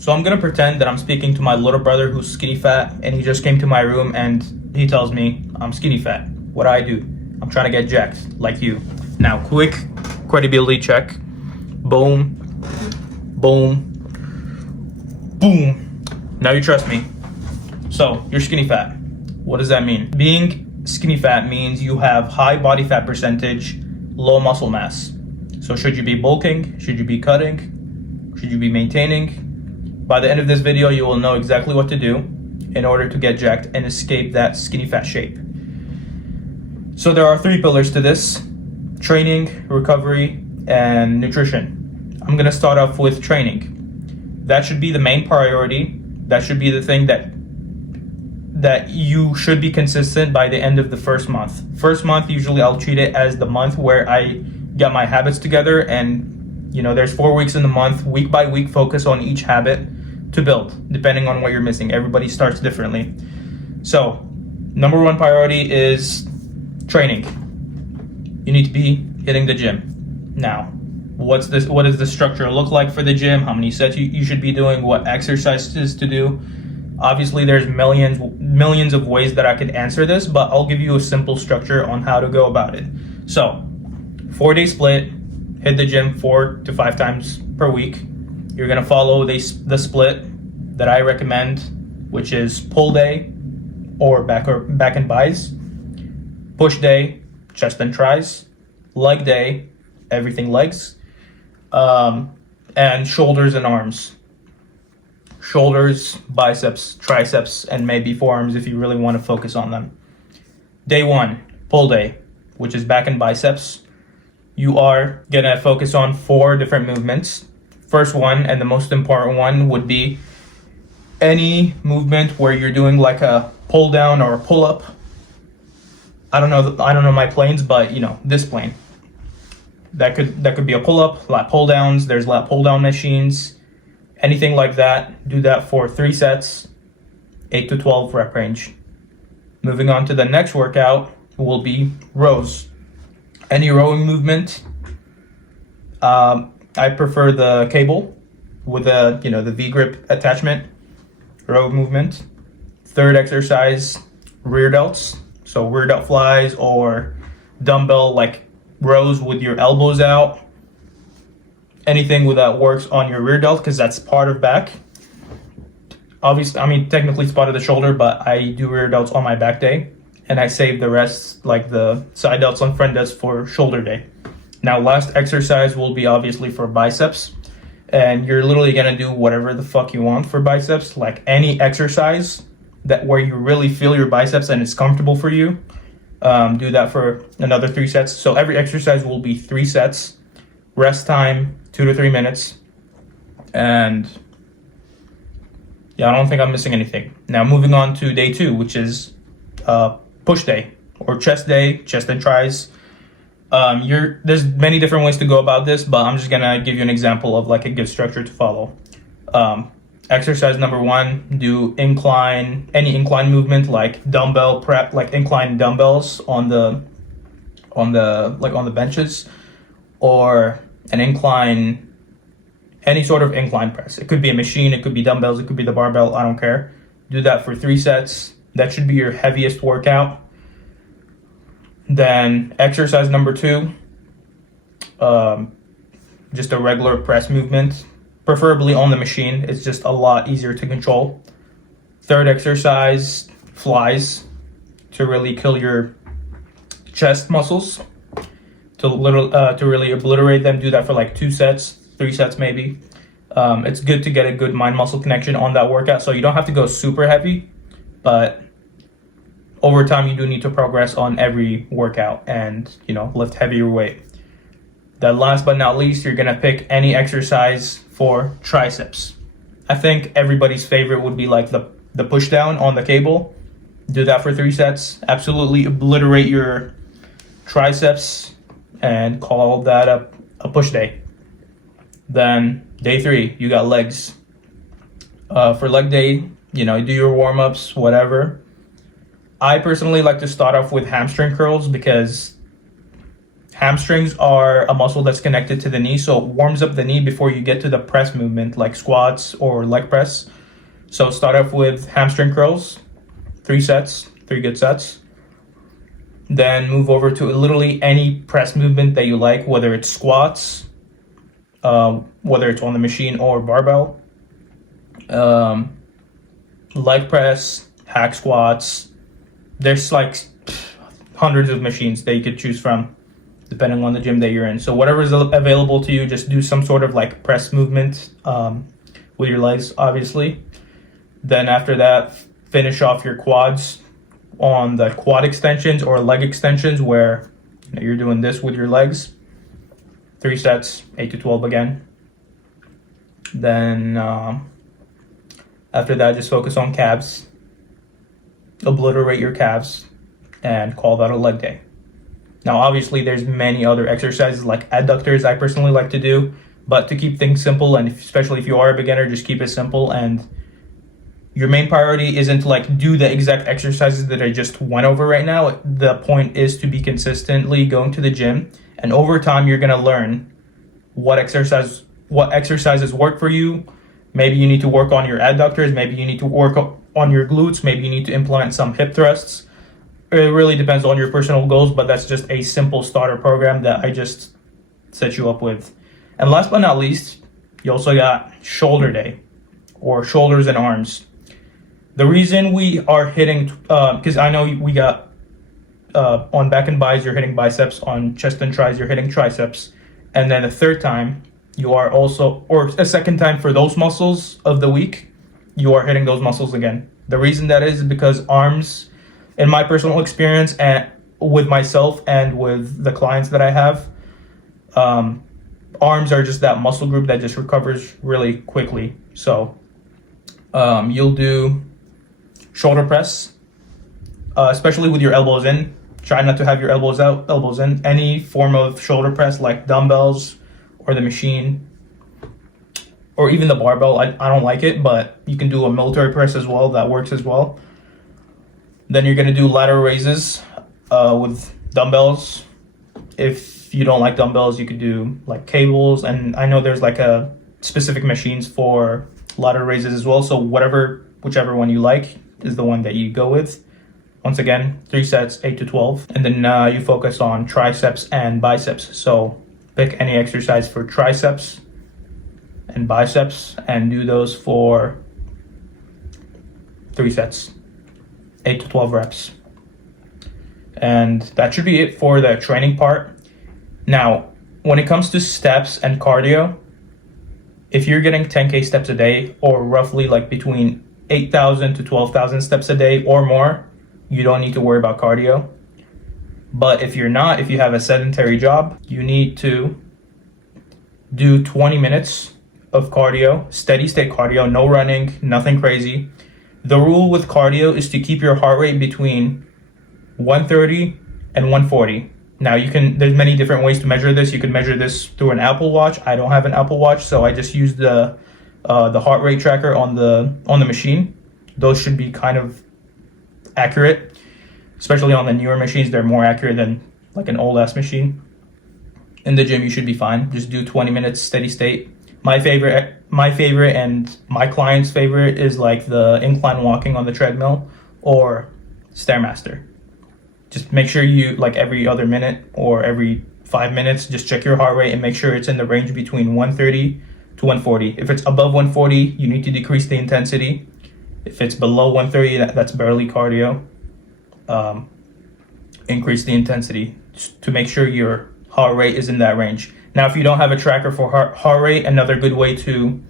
So I'm gonna pretend that I'm speaking to my little brother who's skinny fat, and he just came to my room and he tells me I'm skinny fat. What do? I'm trying to get jacked like you. Now, quick credibility check. Boom, boom, boom. Now you trust me. So you're skinny fat. What does that mean? Being skinny fat means you have high body fat percentage, low muscle mass. So should you be bulking? Should you be cutting? Should you be maintaining? By the end of this video, you will know exactly what to do in order to get jacked and escape that skinny fat shape. So there are 3 pillars to this: training, recovery, and nutrition. I'm gonna start off with training. That should be the main priority. That should be the thing that you should be consistent by the end of the first month. First month, usually I'll treat it as the month where I get my habits together, and there's 4 weeks in the month. Week by week, focus on each habit to build, depending on what you're missing. Everybody starts differently. So, number 1 priority is training. You need to be hitting the gym. Now, what does the structure look like for the gym? How many sets you should be doing? What exercises to do? Obviously, there's millions of ways that I could answer this, but I'll give you a simple structure on how to go about it. So, 4-day split, hit the gym 4 to 5 times per week. You're gonna follow the split that I recommend, which is pull day or back and buys, push day, chest and tris, leg day, everything legs, and shoulders and arms. Shoulders, biceps, triceps, and maybe forearms if you really want to focus on them. Day 1, pull day, which is back and biceps. You are gonna focus on 4 different movements. First one, and the most important one, would be any movement where you're doing like a pull down or a pull up. I don't know my planes, but this plane. That could be a pull up, lat pull downs. There's lat pull down machines, anything like that. Do that for 3 sets, 8 to 12 rep range. Moving on to the next workout will be rows. Any rowing movement. I prefer the cable with the V-grip attachment, row movement. Third exercise, rear delts. So rear delt flies or dumbbell like rows with your elbows out. Anything that works on your rear delt, because that's part of back. Obviously, technically it's part of the shoulder, but I do rear delts on my back day, and I save the rest, like the side delts on front delts, for shoulder day. Now, last exercise will be obviously for biceps, and you're literally gonna do whatever the fuck you want for biceps, like any exercise where you really feel your biceps and it's comfortable for you. Do that for another 3 sets. So every exercise will be 3 sets, rest time 2 to 3 minutes, and I don't think I'm missing anything. Now, moving on to day 2, which is push day or chest day, chest and tris. There's many different ways to go about this, but I'm just gonna give you an example of like a good structure to follow. Exercise number 1, do any incline movement, like dumbbell prep, like incline dumbbells on the benches, or any sort of incline press. It could be a machine, it could be dumbbells, it could be the barbell, I don't care. Do that for 3 sets. That should be your heaviest workout. Then exercise number 2, just a regular press movement, preferably on the machine. It's just a lot easier to control. Third exercise, flies, to really kill your chest muscles, to really obliterate them. Do that for like 2 sets, 3 sets maybe. It's good to get a good mind muscle connection on that workout, so you don't have to go super heavy, but over time you do need to progress on every workout and lift heavier weight. Then last but not least, you're gonna pick any exercise for triceps. I think everybody's favorite would be like the push down on the cable. Do that for 3 sets. Absolutely obliterate your triceps and call that a push day. Then day 3, you got legs. For leg day, do your warm-ups, whatever. I personally like to start off with hamstring curls, because Hamstrings are a muscle that's connected to the knee, so it warms up the knee before you get to the press movement, like squats or leg press. So start off with hamstring curls, 3 sets, 3 good sets. Then move over to literally any press movement that you like, whether it's squats, whether it's on the machine or barbell, leg press, hack squats. There's like hundreds of machines that you could choose from depending on the gym that you're in. So whatever is available to you, just do some sort of like press movement with your legs, obviously. Then after that, finish off your quads on the quad extensions or leg extensions where you're doing this with your legs. 3 sets, 8 to 12 again. Then after that, just focus on calves. Obliterate your calves and call that a leg day. Now, obviously, there's many other exercises like adductors I personally like to do, but to keep things simple, and especially if you are a beginner, just keep it simple. And your main priority isn't to like do the exact exercises that I just went over right now. The point is to be consistently going to the gym, and over time, you're gonna learn what exercises work for you. Maybe you need to work on your adductors. Maybe you need to work on your glutes. Maybe you need to implement some hip thrusts. It really depends on your personal goals, but that's just a simple starter program that I just set you up with. And last but not least, you also got shoulder day or shoulders and arms. The reason we are hitting, because I know we got on back and bis, you're hitting biceps, on chest and tris, you're hitting triceps. And then the third time, you are also, or a second time for those muscles of the week, you are hitting those muscles again. The reason that is because arms, in my personal experience and with myself and with the clients that I have, arms are just that muscle group that just recovers really quickly. So you'll do shoulder press, especially with your elbows in. Try not to have your elbows out, elbows in. Any form of shoulder press like dumbbells or the machine or even the barbell. I don't like it, but you can do a military press as well. That works as well. Then you're going to do lateral raises with dumbbells. If you don't like dumbbells, you could do like cables. And I know there's like a specific machines for lateral raises as well. So whichever one you like is the one that you go with. Once again, 3 sets, 8 to 12. And then you focus on triceps and biceps. So pick any exercise for triceps and biceps and do those for 3 sets. 8 to 12 reps. And that should be it for the training part. Now, when it comes to steps and cardio, if you're getting 10K steps a day or roughly like between 8,000 to 12,000 steps a day or more, you don't need to worry about cardio. But if you're not, if you have a sedentary job, you need to do 20 minutes of cardio, steady state cardio, no running, nothing crazy. The rule with cardio is to keep your heart rate between 130 and 140. Now there's many different ways to measure this. You can measure this through an Apple Watch. I don't have an Apple Watch, so I just use the heart rate tracker on the machine. Those should be kind of accurate, especially on the newer machines. They're more accurate than like an old ass machine. In the gym, you should be fine. Just do 20 minutes steady state. My favorite and my client's favorite is like the incline walking on the treadmill or Stairmaster. Just make sure you, like every other minute or every 5 minutes, just check your heart rate and make sure it's in the range between 130 to 140. If it's above 140, you need to decrease the intensity. If it's below 130, that's barely cardio. Increase the intensity to make sure your heart rate is in that range. Now, if you don't have a tracker for heart rate, another good way to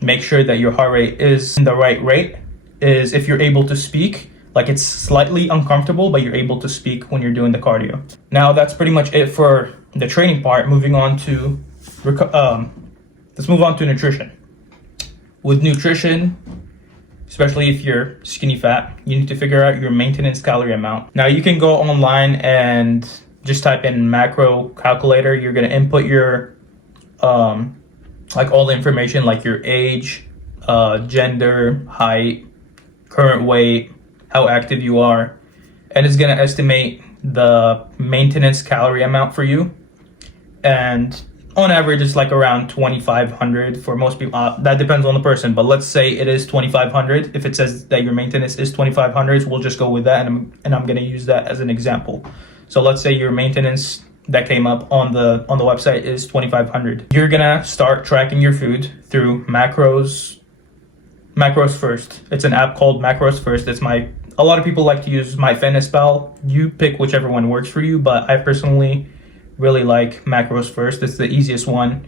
make sure that your heart rate is in the right rate is if you're able to speak. Like it's slightly uncomfortable, but you're able to speak when you're doing the cardio. Now, that's pretty much it for the training part. Moving on to, let's move on to nutrition. With nutrition, especially if you're skinny fat, you need to figure out your maintenance calorie amount. Now, you can go online and just type in macro calculator. You're going to input your, like all the information, like your age, gender, height, current weight, how active you are, and it's going to estimate the maintenance calorie amount for you. And on average, it's like around 2,500 for most people. That depends on the person, but let's say it is 2,500. If it says that your maintenance is 2,500, we'll just go with that, and I'm going to use that as an example. So let's say your maintenance that came up on the website is 2,500. You're gonna start tracking your food through Macros First. It's an app called Macros First. A lot of people like to use MyFitnessPal. You pick whichever one works for you, but I personally really like Macros First. It's the easiest one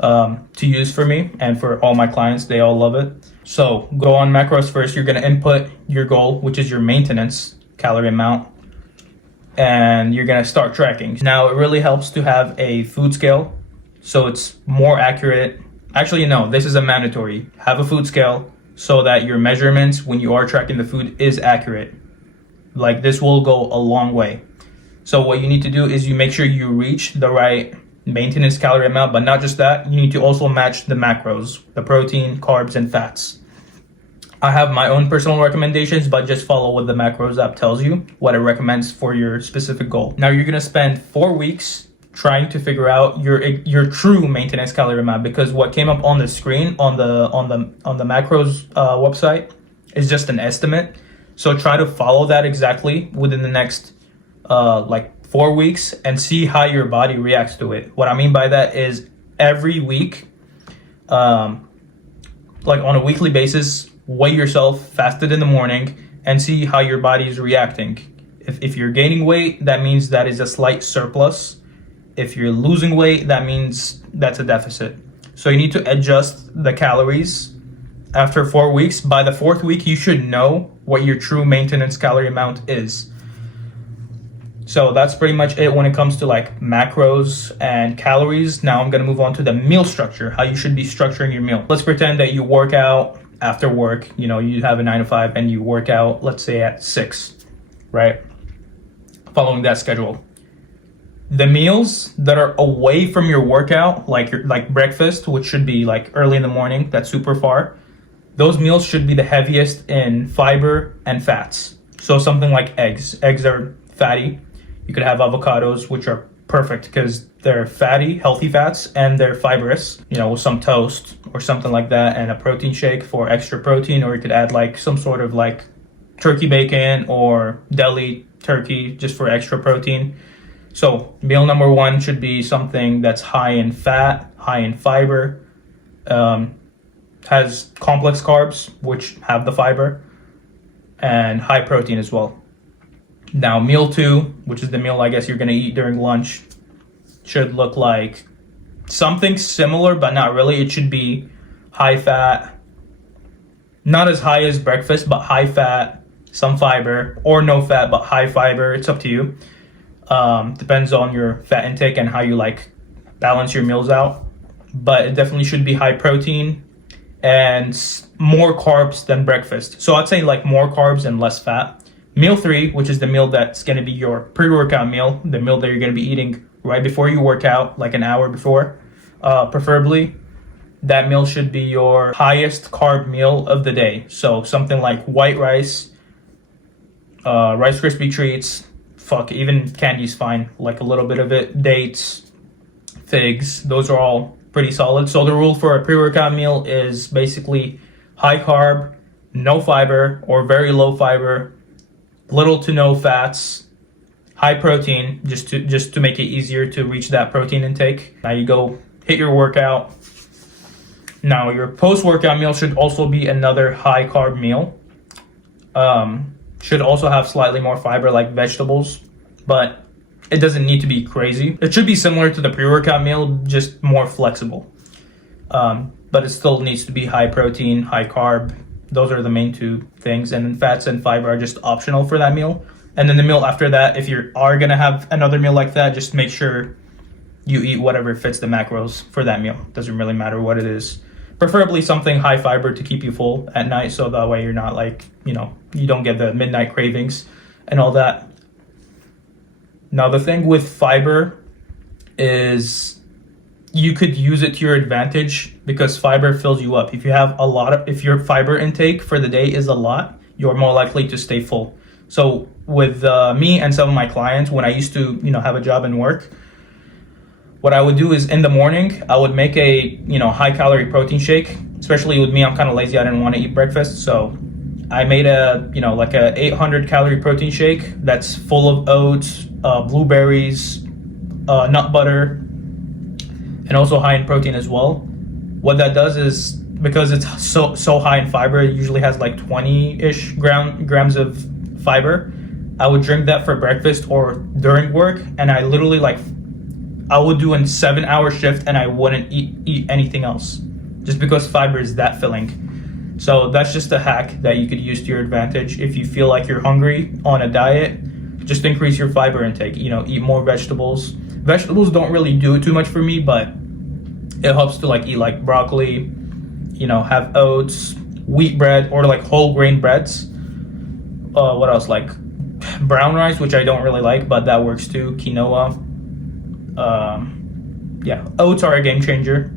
to use for me and for all my clients. They all love it. So go on Macros First. You're gonna input your goal, which is your maintenance calorie amount, and you're gonna start tracking. Now, it really helps to have a food scale, so it's more accurate. Actually, no, this is a mandatory. Have a food scale so that your measurements when you are tracking the food is accurate. Like, this will go a long way. So what you need to do is you make sure you reach the right maintenance calorie amount, but not just that, you need to also match the macros, the protein, carbs, and fats. I have my own personal recommendations, but just follow what the Macros app tells you, what it recommends for your specific goal. Now, you're gonna spend 4 weeks trying to figure out your true maintenance calorie amount, because what came up on the screen on the Macros website is just an estimate. So try to follow that exactly within the next 4 weeks and see how your body reacts to it. What I mean by that is every week, on a weekly basis, weigh yourself fasted in the morning and see how your body is reacting. If you're gaining weight, that means that is a slight surplus. If you're losing weight, that means that's a deficit. So you need to adjust the calories after 4 weeks. By the 4th week, you should know what your true maintenance calorie amount is. So that's pretty much it when it comes to like macros and calories. Now I'm gonna move on to the meal structure, how you should be structuring your meal. Let's pretend that you work out after work, you have a 9 to 5 and you work out, let's say at 6, right? Following that schedule. The meals that are away from your workout, like breakfast, which should be like early in the morning, that's super far. Those meals should be the heaviest in fiber and fats. So something like eggs. Eggs are fatty. You could have avocados, which are perfect because they're fatty, healthy fats, and they're fibrous, with some toast or something like that, and a protein shake for extra protein, or you could add like some sort of like turkey bacon or deli turkey just for extra protein. So meal number 1 should be something that's high in fat, high in fiber, has complex carbs, which have the fiber, and high protein as well. Now, meal 2, which is the meal I guess you're gonna eat during lunch, should look like something similar, but not really. It should be high fat, not as high as breakfast, but high fat, some fiber, or no fat, but high fiber. It's up to you. Depends on your fat intake and how you balance your meals out. But it definitely should be high protein and more carbs than breakfast. So I'd say more carbs and less fat. Meal 3, which is the meal that's going to be your pre-workout meal, the meal that you're going to be eating right before you work out, like an hour before, preferably. That meal should be your highest carb meal of the day. So something like white rice, Rice Krispie treats, even candy's fine, like a little bit of it, dates, figs, those are all pretty solid. So the rule for a pre-workout meal is basically high carb, no fiber or very low fiber, little to no fats, high protein, just to make it easier to reach that protein intake. Now you go hit your workout. Now your post-workout meal should also be another high carb meal. Should also have slightly more fiber, like vegetables, but it doesn't need to be crazy. It should be similar to the pre-workout meal, just more flexible. But it still needs to be high protein, high carb. Those are the main 2 things. And then fats and fiber are just optional for that meal. And then the meal after that, if you are gonna have another meal like that, just make sure you eat whatever fits the macros for that meal. Doesn't really matter what it is. Preferably something high fiber to keep you full at night, so that way you're not you don't get the midnight cravings and all that. Now the thing with fiber is you could use it to your advantage because fiber fills you up. If you have if your fiber intake for the day is a lot, you're more likely to stay full. So with me and some of my clients, when I used to, have a job and work, what I would do is in the morning, I would make a, high calorie protein shake. Especially with me, I'm kind of lazy. I didn't want to eat breakfast. So I made like a 800 calorie protein shake that's full of oats, blueberries, nut butter, and also high in protein as well. What that does is, because it's so high in fiber, it usually has like 20-ish grams of fiber. I would drink that for breakfast or during work, and I literally I would do a 7-hour shift and I wouldn't eat anything else, just because fiber is that filling. So that's just a hack that you could use to your advantage. If you feel like you're hungry on a diet, just increase your fiber intake. Eat more vegetables. Vegetables don't really do too much for me, but it helps to eat broccoli, have oats, wheat bread, or whole grain breads. What else? Brown rice, which I don't really like, but that works too. Quinoa. Oats are a game changer.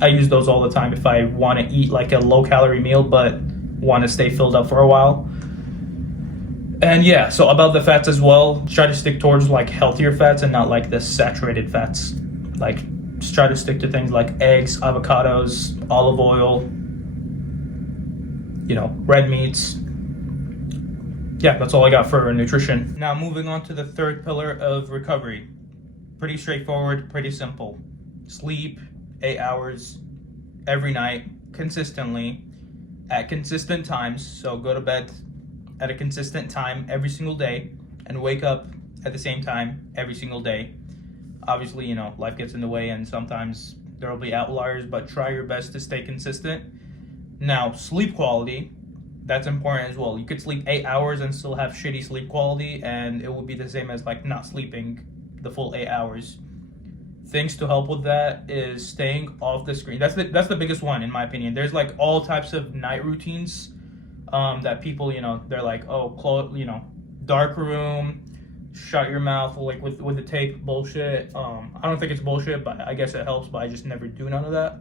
I use those all the time if I want to eat a low calorie meal but want to stay filled up for a while. And so about the fats as well, try to stick towards healthier fats and not the saturated fats. Just try to stick to things like eggs, avocados, olive oil, red meats. That's all I got for nutrition. Now moving on to the third pillar of recovery. Pretty straightforward, pretty simple. Sleep 8 hours every night, consistently, at consistent times. So go to bed at a consistent time every single day and wake up at the same time every single day. Obviously, life gets in the way and sometimes there will be outliers, but try your best to stay consistent. Now, sleep quality, that's important as well. You could sleep 8 hours and still have shitty sleep quality, and it would be the same as not sleeping the full 8 hours. Things to help with that is staying off the screen. That's the biggest one in my opinion. There's all types of night routines that people, they're dark room, shut your mouth with the tape bullshit. I don't think it's bullshit, but I guess it helps, but I just never do none of that.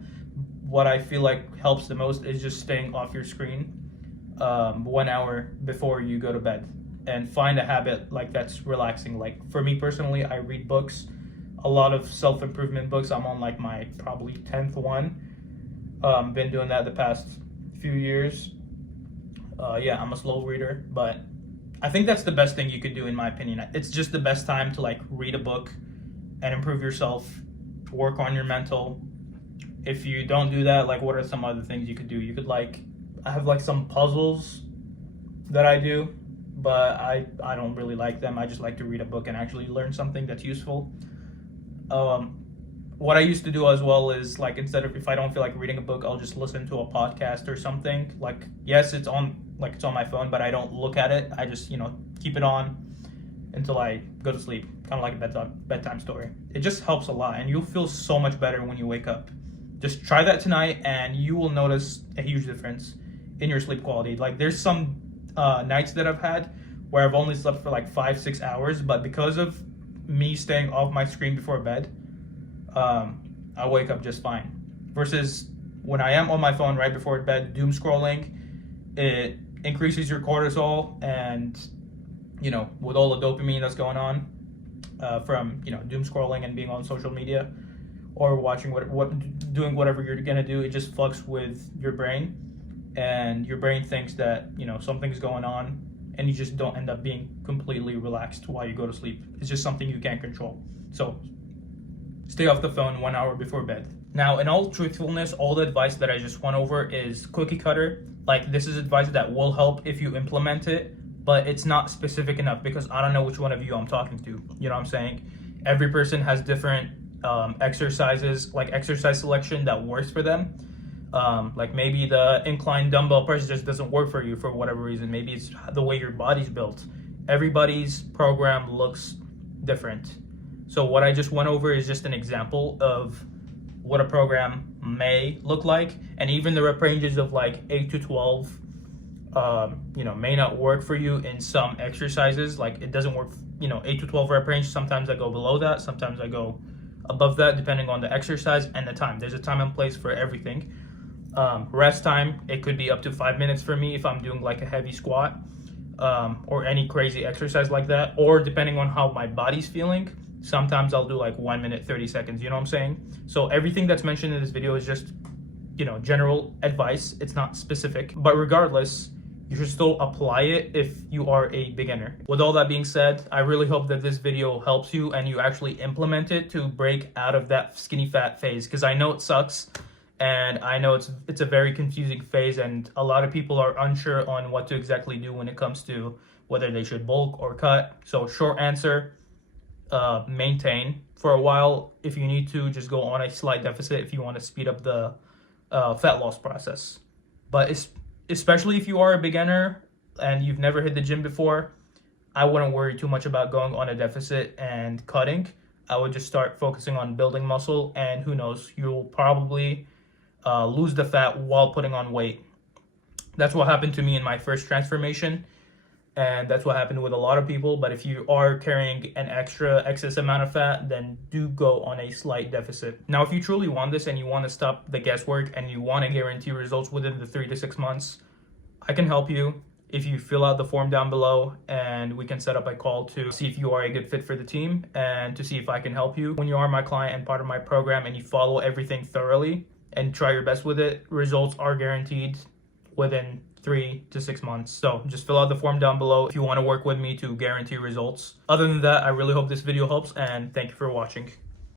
What I feel helps the most is just staying off your screen 1 hour before you go to bed, and find a habit that's relaxing. For me personally, I read books, a lot of self-improvement books. I'm on my probably 10th one. Been doing that the past few years. I'm a slow reader, but I think that's the best thing you could do in my opinion. It's just the best time to read a book and improve yourself, work on your mental. If you don't do that, what are some other things you could do? You could I have some puzzles that I do, but I don't really like them. I just like to read a book and actually learn something that's useful. What I used to do as well is instead of, if I don't feel like reading a book, I'll just listen to a podcast or something. Yes, it's on my phone, but I don't look at it. I just keep it on until I go to sleep, kind of like a bedtime story. It just helps a lot, and you'll feel so much better when you wake up. Just try that tonight, and you will notice a huge difference in your sleep quality. There's some nights that I've had where I've only slept for 5-6 hours, but because of me staying off my screen before bed, I wake up just fine. Versus when I am on my phone right before bed, doom scrolling, it increases your cortisol, and with all the dopamine that's going on from doom scrolling and being on social media or watching doing whatever you're gonna do, it just fucks with your brain, and your brain thinks that something's going on, and you just don't end up being completely relaxed while you go to sleep. It's just something you can't control. So stay off the phone 1 hour before bed. Now, in all truthfulness, all the advice that I just went over is cookie cutter. This is advice that will help if you implement it, but it's not specific enough because I don't know which one of you I'm talking to. You know what I'm saying? Every person has different exercises, exercise selection that works for them. Maybe the incline dumbbell press just doesn't work for you for whatever reason. Maybe it's the way your body's built. Everybody's program looks different. So what I just went over is just an example of what a program may look like, and even the rep ranges of 8 to 12 may not work for you in some exercises. It doesn't work, 8 to 12 rep range. Sometimes I go below that, sometimes I go above that, depending on the exercise and the time. There's a time and place for everything. Rest time, it could be up to 5 minutes for me if I'm doing a heavy squat. or any crazy exercise like that, or depending on how my body's feeling, sometimes I'll do like 1 minute 30 seconds, you know what I'm saying? So everything that's mentioned in this video is just, you know, general advice. It's not specific, but regardless, you should still apply it if you are a beginner. With all that being said, I really hope that this video helps you and you actually implement it to break out of that skinny fat phase, because I know it sucks and I know it's a very confusing phase, and a lot of people are unsure on what to exactly do when it comes to whether they should bulk or cut. So short answer, maintain for a while. If you need to, just go on a slight deficit if you want to speed up the fat loss process. But especially if you are a beginner and you've never hit the gym before, I wouldn't worry too much about going on a deficit and cutting. I would just start focusing on building muscle, and who knows, you'll probably lose the fat while putting on weight. That's what happened to me in my first transformation, and that's what happened with a lot of people. But if you are carrying an excess amount of fat, then do go on a slight deficit. Now, if you truly want this and you want to stop the guesswork and you want to guarantee results within the 3 to 6 months, I can help you. If you fill out the form down below, and we can set up a call to see if you are a good fit for the team and to see if I can help you. When you are my client and part of my program and you follow everything thoroughly and try your best with it, results are guaranteed within 3 to 6 months. So just fill out the form down below if you want to work with me to guarantee results. Other than that, I really hope this video helps, and thank you for watching.